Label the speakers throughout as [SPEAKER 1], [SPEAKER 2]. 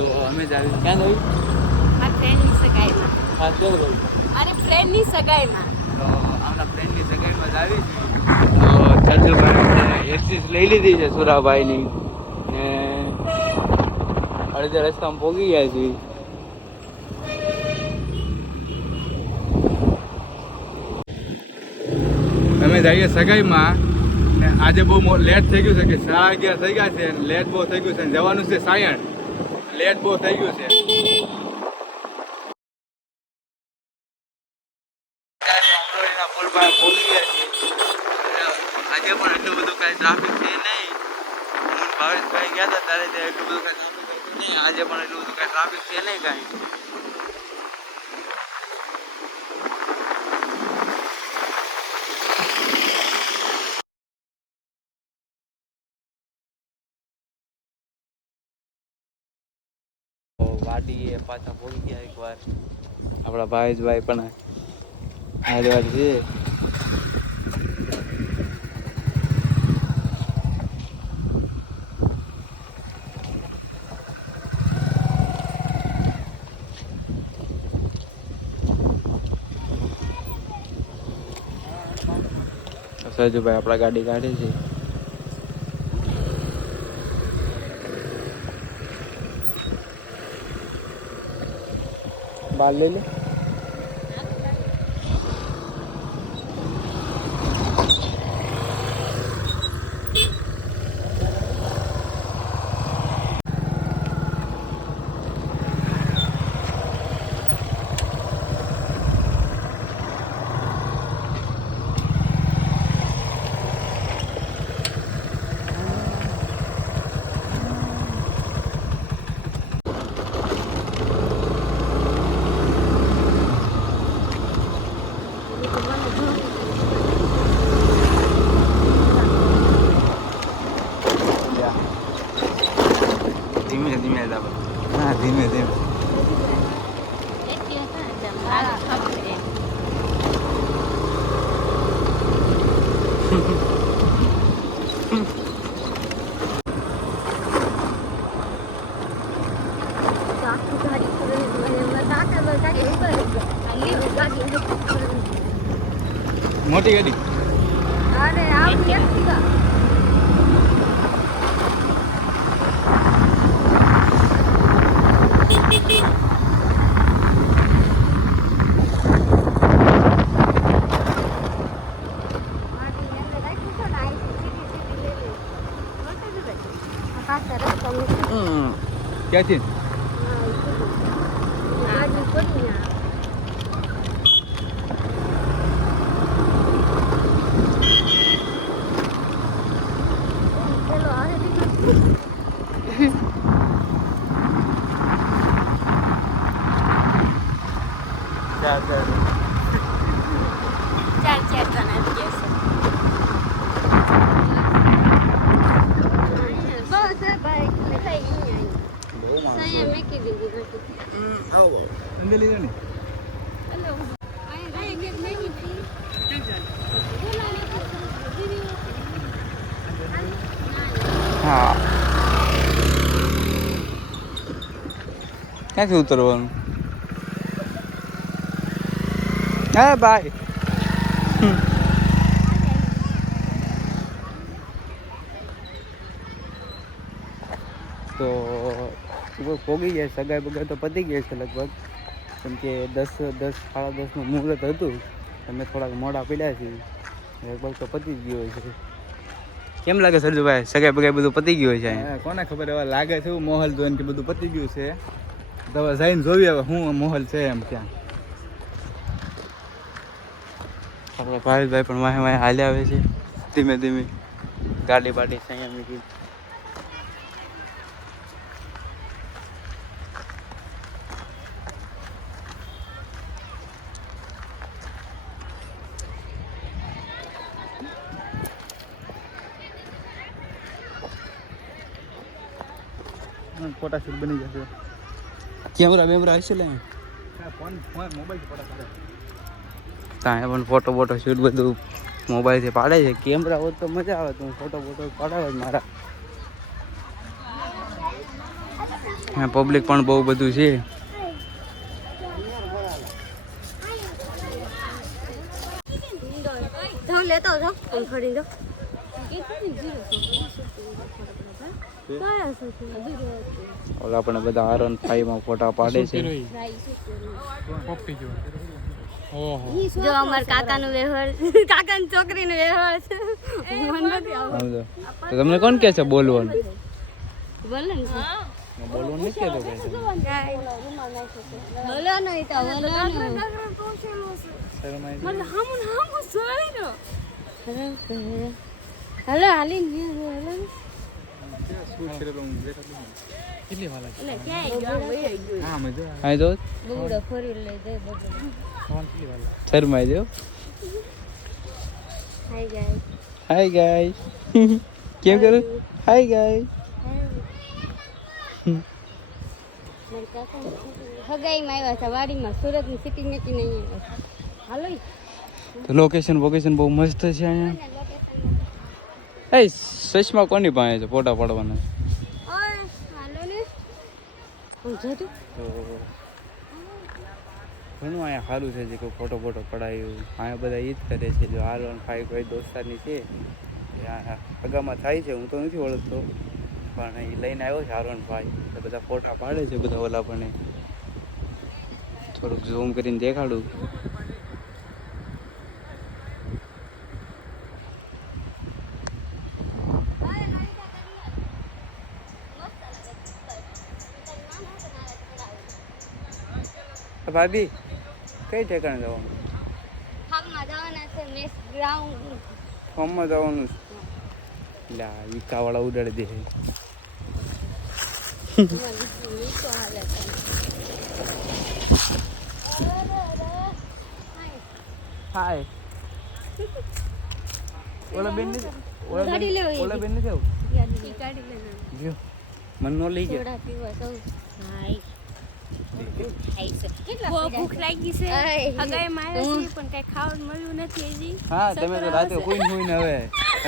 [SPEAKER 1] તો અમે જ આવી ક્યાં જવી?
[SPEAKER 2] મારા ફ્રેન્ડની સગાઈમાં
[SPEAKER 1] હા કેવું કહું
[SPEAKER 2] અરે ફ્રેન્ડની સગાઈમાં
[SPEAKER 1] તો આપણા ફ્રેન્ડની સગાઈમાં જ આવી તો ચંદુભાઈ એક્સિસ લઈ લીધી છે સુરાભાઈની. ને અડધા રસ્તામાં પહોંચી ગયા છીએ. અમે જઈએ સગાઈમાં આજે બહુ લેટ થઈ ગયું છે કે સાડા અગિયાર થઈ ગયા છે લેટ બહુ થઈ ગયું છે જવાનું છે સાયણ. લેટ બહુ થઈ ગયું છે. આજે પણ એટલું બધું કાંઈ ટ્રાફિક છે નહીં. હું ભાવેશભાઈ ગયા હતા, ત્યારે ત્યાં એટલું બધું કાંઈ ટ્રાફિક આજે પણ એટલું બધું કાંઈ ટ્રાફિક છે નહીં કાંઈ તો પાછા ભોગી ગયા એકવાર આપણા ભાવેશભાઈ પણ હારી વાર છે. સજુભાઈ આપણા ગાડી કાઢી છે. બાલ લઈ લે ધીમે ધીમે જ આપણે હા ધીમે ધીમે
[SPEAKER 2] એટલી હતા ને મારા ખબર એમ
[SPEAKER 1] મોટી ગાડી. ક્યાંથી ચાર ચાર
[SPEAKER 2] ચાર ચાર જણા આવી ગયા છે બસ ભાઈ થઈ ગઈ
[SPEAKER 1] બહુ માણસો
[SPEAKER 2] સહી મેકી દીધી નથી
[SPEAKER 1] હમ, આવો અંદર લીધો ને
[SPEAKER 2] હેલો
[SPEAKER 1] હા. ક્યાંથી ઉતરવાનું? હા ભાઈ. તો ફોગી જાય, સગાઈ બગાઈ તો પતી ગઈ છે લગભગ. કેમ કે દસ દસ, સાડા દસનું મુહૂર્ત હતું. અમે થોડાક મોડા પડ્યા છીએ. લગભગ તો પતી જ ગયો છે કેમ લાગે સરજુભાઈ સગાઈ બગાઈ બધું પતી ગયું છે
[SPEAKER 3] કોને ખબર? હવે લાગે છે એવું મોહલ જોઈને કે બધું પતી ગયું છે. તો હવે જઈને જોવી હવે શું મોહલ છે એમ ત્યાં
[SPEAKER 1] આપણે ભાવેશભાઈ પણ વાહે વાહે હાલ્યા આવે છે. ધીમે ધીમે ગાડી બાડી સંયમ મૂકી
[SPEAKER 3] ફોટા શૂટ બની જશે.
[SPEAKER 1] કેમેરા બેમરા હશે લે?
[SPEAKER 3] ફોન ફોન મોબાઈલ ફોટા પાડે.
[SPEAKER 1] ત્યાં પણ ફોટો બોટો શૂટ બધું મોબાઈલથી પાડે છે. કેમેરા હોત તો મજા આવે તો ફોટો બોટો પાડાવે જ મારા. પબ્લિક પણ બહુ બધું છે.
[SPEAKER 2] લેતો જાઉં ફોન જાઉં
[SPEAKER 1] ઓલા આપણે બધા આર વન ફાઈવમાં ફોટા પાડે છે.
[SPEAKER 2] જો અમાર કાકાનો વ્યવહાર કાકાની છોકરીનો વ્યવહાર છે. મન નથી આવડતું.
[SPEAKER 1] સમજો તો તમને કોણ કહે છે બોલવાનું?
[SPEAKER 2] બોલવાનું
[SPEAKER 1] બોલવાનું નથી કહેતો
[SPEAKER 2] બોલો નહીં તો બોલો ને. હલો હાલી. હલો ને. એટલે ક્યાંય ગયો? વહી ગયો.
[SPEAKER 1] હા તો
[SPEAKER 2] બગડો ફરી લઈ જાય બગડો
[SPEAKER 1] શરમાઈ દો
[SPEAKER 2] હાય ગાય
[SPEAKER 1] કેમ કરું? હાય ગાય
[SPEAKER 2] હગાઈમાં આવ્યા હતા વાડીમાં સુરતની સિટી મેકી નહીં હાલો.
[SPEAKER 1] તો લોકેશન વોકેશન બહુ મસ્ત છે અહીંયા. એ સચમાં કોની પાસે છે? ફોટા પાડવાના
[SPEAKER 2] હાલો
[SPEAKER 1] તો ઘણું અહીંયા સારું છે જે કોઈ ફોટો ફોટો પડાયું. અહીંયા બધા ઈ જ કરે છે. જો આર વન ફાઈ કોઈ દોસ્તારની છે. અગામાં થાય છે. હું તો નથી ઓળખતો. પણ એ લઈને આવ્યો છે આર વન એટલે બધા ફોટા પાડે છે બધા ઓલા પણ થોડુંક ઝૂમ કરીને દેખાડું. ભાભી કઈ ઠેકાણે જવાનું?
[SPEAKER 2] ફાર્મમાં જવાના છે મેસ ગ્રાઉન્ડ.
[SPEAKER 1] ફોર્મમાં જવાનું છે? લા ઈકાવાળા ઉડાડી દે. હાય. ઓલા બેન ને ઓલા બેન ઓલા બેન ને કેવું
[SPEAKER 2] ઈ કાઢી લેના.
[SPEAKER 1] જો. મન નો લઈ ગયા.
[SPEAKER 2] સોડા પીવા સૌ. હાય.
[SPEAKER 4] ભૂખ લાગી છે. પણ કઈ ખાવાનું મળ્યું નથી હજી.
[SPEAKER 1] હા તમે તો રાતે કોઈ હોય હવે.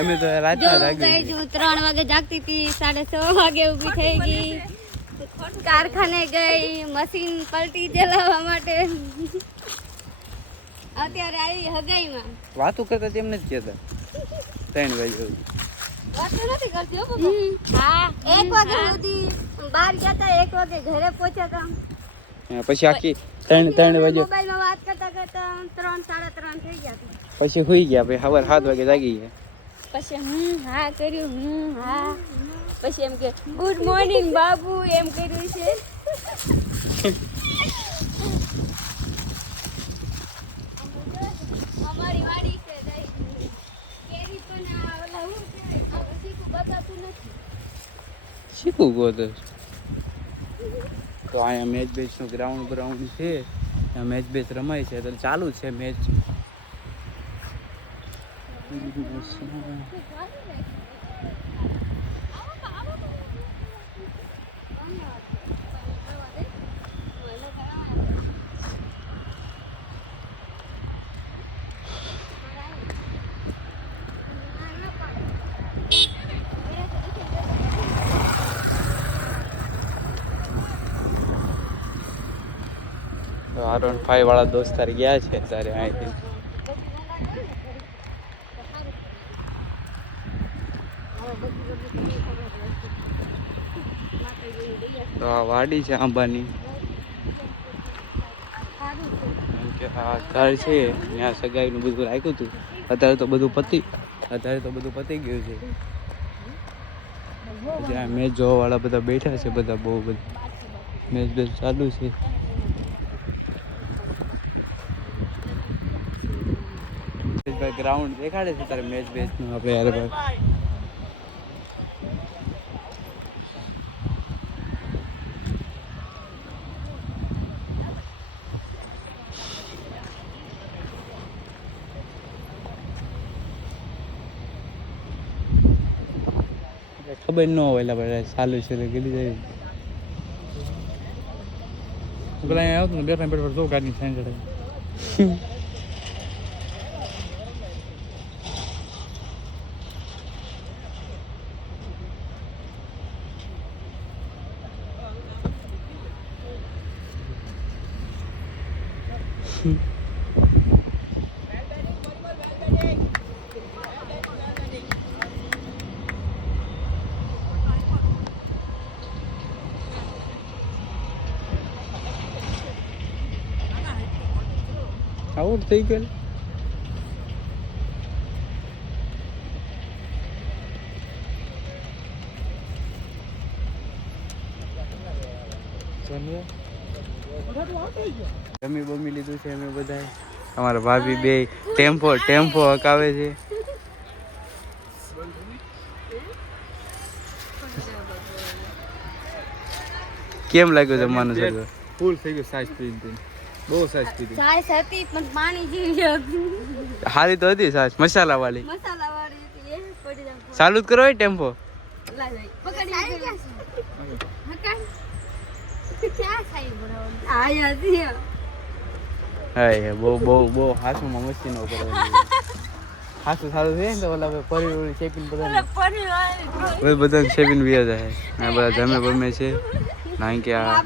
[SPEAKER 1] અમે તો રાતના જાગી
[SPEAKER 2] ગઈ ત્રણ વાગે જાગતી હતી સાડા છ વાગે ઊભી થઈ ગઈ. કારખાને ગઈ મશીન પલટી ચલાવવા માટે. અત્યારે આવી હગાઈમાં.
[SPEAKER 1] વાતો કરતા તેમને જ કહેતા. ત્રણ વાગે
[SPEAKER 2] વાતો નથી કરતી હો હા. એક વાગે સુધી. બહાર ગયા હતા એક વાગે ઘરે પહોંચ્યા હતા
[SPEAKER 1] પછી આખી ત્રણ ત્રણ વાગે
[SPEAKER 2] મોબાઈલમાં વાત કરતા કરતા ત્રણ સાડા ત્રણ થઈ ગયા
[SPEAKER 1] પછી સુઈ ગયા પછી સવાર સાત વાગે જાગી ગયા.
[SPEAKER 4] પછી હું હા કર્યું હું હા. પછી એમ કે ગુડ મોર્નિંગ બાબુ એમ કર્યું છે.
[SPEAKER 2] અમારી વાડી છે કેરી પણ ઓલા હું કહેવાય, શીખું બતાતું નથી.
[SPEAKER 1] તો અહીંયા મેચ બેચનું ગ્રાઉન્ડ બ્રાઉન્ડ છે. ત્યાં મેચ બેચ રમાય છે. તો ચાલુ છે મેચ આર વન ફાઈવ વાળા દોસ્તાર ગયા છે ત્યારે અહીંથી. તો આ વાડી છે આંબાની. કે આ છે, ત્યાં સગાઈનું બધું રાખ્યું હતું. અત્યારે તો બધું પતી, અત્યારે તો બધું પતી ગયું છે. જ્યાં મેચ જોવા વાળા બધા બેઠા છે, બધા બહુ બધા. મેચ બેચ ચાલુ છે. ભાઈ ગ્રાઉન્ડ દેખાડે છે તારે મેચ બેચ. નું આપણે યાર ભાઈ. ખબર ન હોય એટલે ભાઈ ચાલુ છે એટલે ગીરી જાય.
[SPEAKER 3] પેલા અહીંયા આવ્યો ને બેઠા બેઠા જો ગાડી સાઈન
[SPEAKER 1] આવું થઈ ગયું જમી બમી લીધું છે અમે બધાએ. અમારા ભાભી બે ટેમ્પો ટેમ્પો હકાવે છે. કેમ લાગ્યું જમવાનું સર
[SPEAKER 3] ફૂલ થઈ ગયું સાઈઝ પી પી બહુ સાઈઝ પી
[SPEAKER 2] સાઈઝ હતી પણ પાણી જીવી ગયું
[SPEAKER 1] સારી તો હતી સાઈઝ મસાલા વાળી
[SPEAKER 2] મસાલા વાળી હતી એ પડી જાય
[SPEAKER 1] ચાલુ જ કરો ટેમ્પો.
[SPEAKER 2] લાઈ પકડી ગયા હકાઈ ક્યાં સાઈ ભરાવાનું આયા છે
[SPEAKER 1] હા બહુ બહુ બહુ હાસુમાં મસ્તી નો કરો હાસું સારું છે ને તો ઓલા પરી ઓલી ચેપીને બધા બધા ચેપીને વ્યા જાય. આ બધા જમે બમે છે. ના કે આ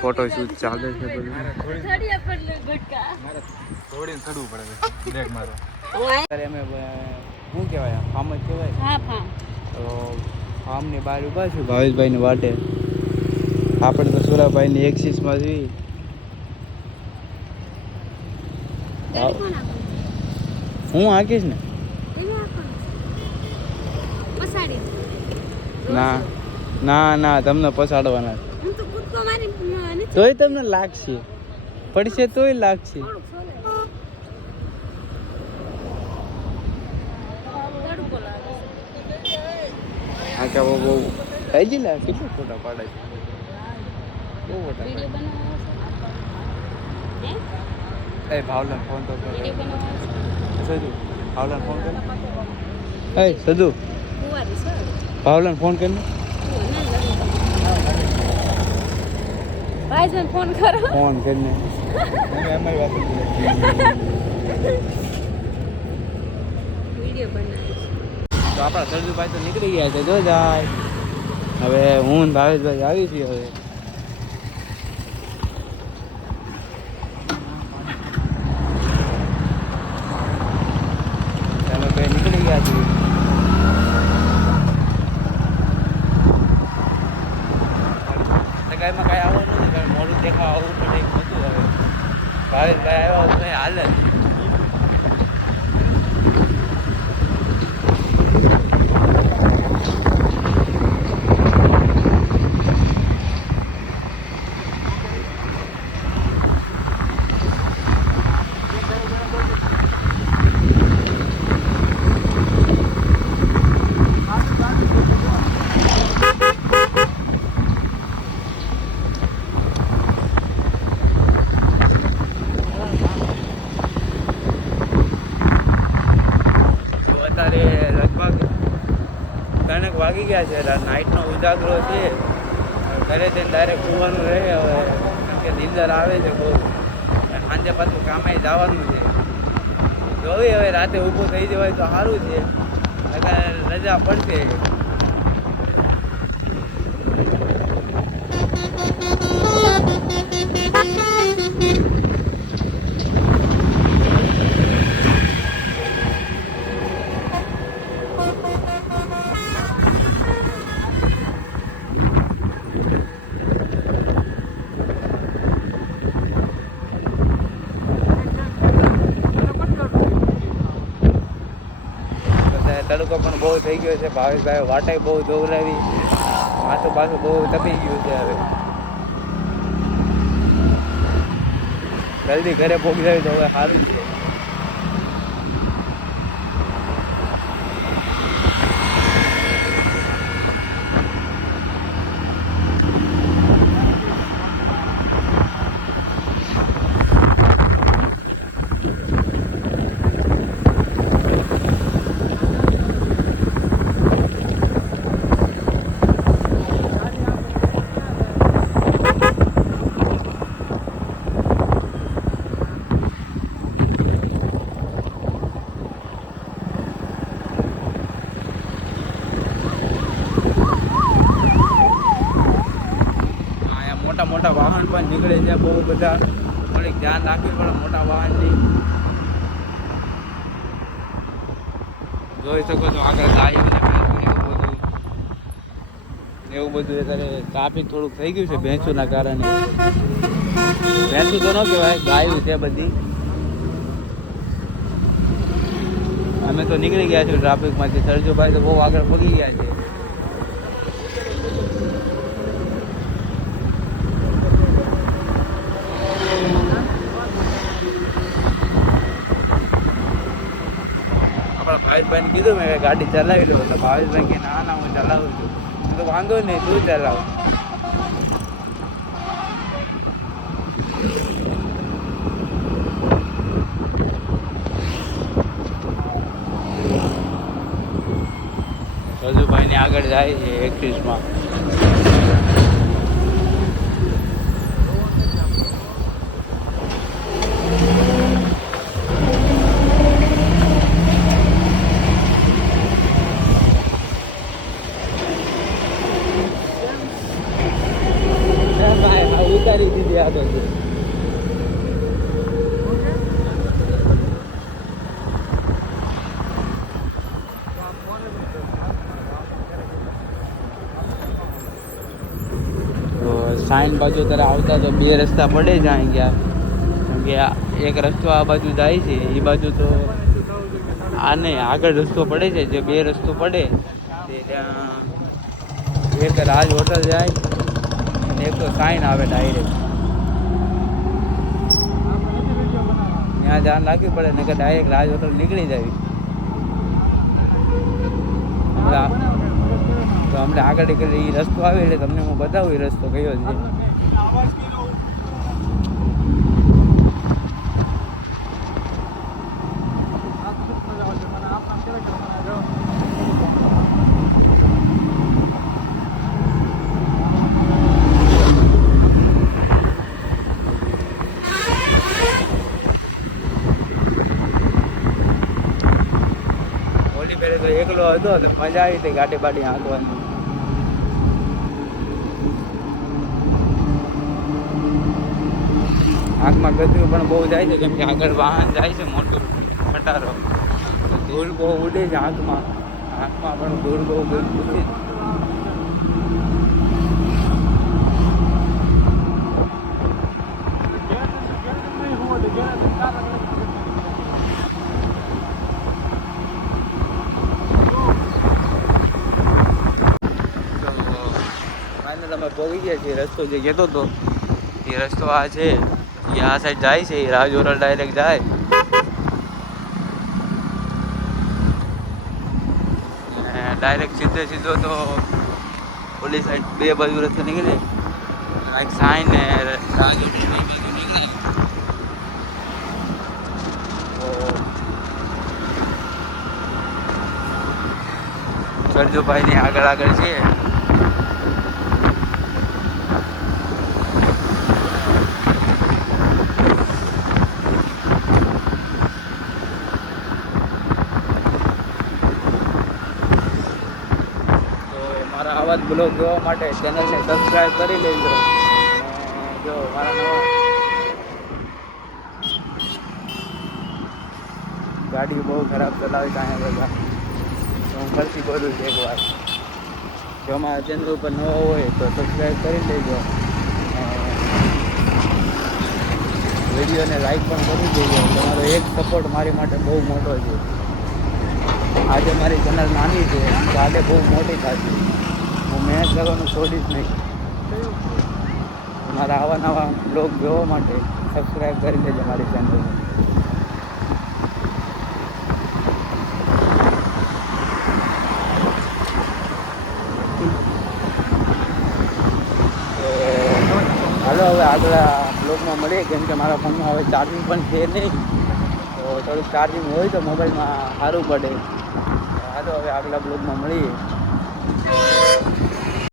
[SPEAKER 1] ફોટો શૂટ ચાલે છે બધું.
[SPEAKER 2] થડિયા પર ગટકા.
[SPEAKER 3] મારે થોડીને ચડવું પડે બ્રેક મારો.
[SPEAKER 1] અત્યારે અમે શું કહેવાય ફાર્મ જ કહેવાય?
[SPEAKER 2] હા ફામ.
[SPEAKER 1] તો ફાર્મની બહાર ઊભા છું ભાવેશભાઈની વાટે. આપણે તો સુરાભાઈની એક્સિસમાં જોઈ હું હાકીશ ને? ના ના ના તમને પસાડવાના તોય તમને લાગશે. પડશે તોય લાગશે.
[SPEAKER 2] તડકો
[SPEAKER 1] આ કે બહુ બહુ. થઈ ગઈ લા કેટલા ફોટા પાડે છે? બહુ એ ભાવલાને ફોન તો કરો. સજુ ભાવલાને ફોન કર. એ સજુ
[SPEAKER 2] કુવારી
[SPEAKER 1] ફોન કરીને
[SPEAKER 2] ભાઈ ફોન કરો.
[SPEAKER 1] ફોન કરીને
[SPEAKER 3] અમે અમારી વાત
[SPEAKER 1] તો આપણા સરજુભાઈ તો નીકળી ગયા છે જો જાય. હવે હું ભાવેશભાઈ આવી છીએ હવે અમે બે નીકળી ગયા છીએ સગાઈમાં કાંઈ આવવાનું નથી કારણ મોડું દેખાવા આવવું પડે એવું હતું હવે ભાવેશભાઈ આવ્યા તો કંઈ હાલ જ તો અત્યારે લગભગ ત્રણેક વાગી ગયા છે. નાઇટનો ઉજાગરો છે. ઘરે જઈને ડાયરેક્ટ સુવાનું રહે હવે. કારણ કે નીંદર આવે છે બહુ. સાંજે પાછું કામે જવાનું છે. જોવી હવે રાતે ઊભું થઈ જવાય તો સારું છે. નકર રજા પડશે અત્યારે તડકો પણ બહુ થઈ ગયો છે. ભાવેશભાઈ વાટાઈ બહુ દોવરાવી માથું પાછું બહુ તપી ગયું છે હવે. જલ્દી ઘરે પહોંચી જાય તો હવે સારું છે અહીંયા મોટા મોટા વાહન પણ નીકળે છે, બહુ બધા થોડીક ધ્યાન રાખવી પડે મોટા વાહનની. જોઈ શકો છો આગળ બધું. એવું બધું અત્યારે ટ્રાફિક થોડુંક થઈ ગયું છે ભેંસોના કારણે. ભેંસું તો ન કહેવાય, ગાયું છે બધી. અમે તો નીકળી ગયા છીએ ટ્રાફિકમાંથી સરજુભાઈ તો બહુ આગળ પગી ગયા છે આપણા ભાવેશભાઈને કીધું મેં ગાડી ચલાવી લો. તો ભાવેશભાઈ કે, ના ના, હું ચલાવું છું. મેં તો વાંધો નહીં, તું ચલાવ. રજુભાઈને આગળ જાય છે એકત્રીસમાં. તો બાજુ તરફ આવતા તો બે રસ્તા પડે જ અહીં ગયા કે એક રસ્તો આ બાજુ જાય છે એ બાજુ તો આ નહીં આગળ રસ્તો પડે છે, જે બે રસ્તો પડે, તે ત્યાં એક રાજ હોટલ જાય, અને એક તો સાઈન આવે ડાયરેક્ટ ત્યાં ધ્યાન રાખવી પડે ને કે ડાયરેક્ટ રાજ હોટલ નીકળી જાય. તો અમને આગળ એ રસ્તો આવે એટલે તમને હું બતાવું એ રસ્તો કયો છે. એકલો હતો મજા આવી હતી ગાડી બાડી હાંકવાની. આંખમાં ગતિઓ પણ બહુ જાય છે, કેમ કે આગળ વાહન જાય છે મોટું ખટારો ધૂળ બહુ ઉડે છે આંખમાં આંખમાં પણ ધૂળ બહુ ઉડે છે. અમે પહોંચી ગયા છીએ રસ્તો જે કહેતો હતો એ રસ્તો આ છે. એ આ સાઈડ જાય છે રાજોરલ ડાયરેક્ટ જાય ડાયરેક્ટ સીધે સીધો તો ઓલી સાઈડ બે બાજુ રસ્તો નીકળે એક સાઈન ને રાજોરલ બાજુ નીકળે સરજુભાઈની આગળ આગળ છે આવા બ્લોગ જોવા માટે ચેનલને સબસ્ક્રાઈબ કરી લેજો. જો મારા નવા ગાડી બહુ ખરાબ ચલાવી કાંઈ બધા હું ફરતી બોલું છું એકવાર. જો મારા ચેનલ ઉપર નવો હોય તો સબસ્ક્રાઈબ કરી લેજો. વિડીયોને લાઈક પણ કરી દેજો. તમારો એક સપોર્ટ મારી માટે બહુ મોટો છે. આજે મારી ચેનલ નાની છે કાલે બહુ મોટી થશે. મહેનત કરવાનું છોડીશ નહીં. મારા આવા નવા બ્લોગ જોવા માટે સબસ્ક્રાઈબ કરી દેજો મારી ચેનલ હાલો, હવે આગળ બ્લોગમાં મળીએ. કેમ કે મારા ફોનમાં હવે ચાર્જિંગ પણ છે નહીં. તો થોડુંક ચાર્જિંગ હોય તો મોબાઈલમાં સારું પડે. હાલો, હવે આગલા બ્લોગમાં મળીએ.